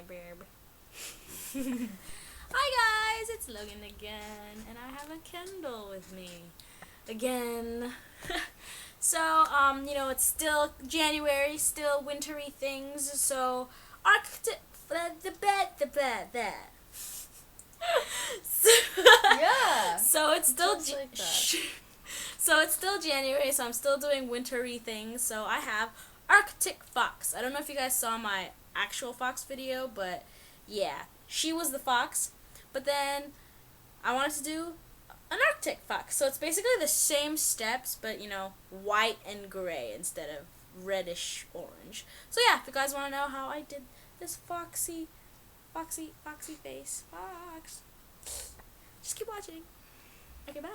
my burb. Hi guys, it's Logan again, and I have a Kindle with me again. So, it's still January, still wintry things. So, Arctic, so, Yeah. so it's still Just like that. so it's still January, so I'm still doing wintry things. So I have Arctic Fox. I don't know if you guys saw my actual fox video, but yeah, she was the fox. But then I wanted to do an Arctic fox. So it's basically the same steps, but white and gray instead of reddish orange. So yeah, if you guys want to know how I did this foxy face, fox, just keep watching. Okay, bye.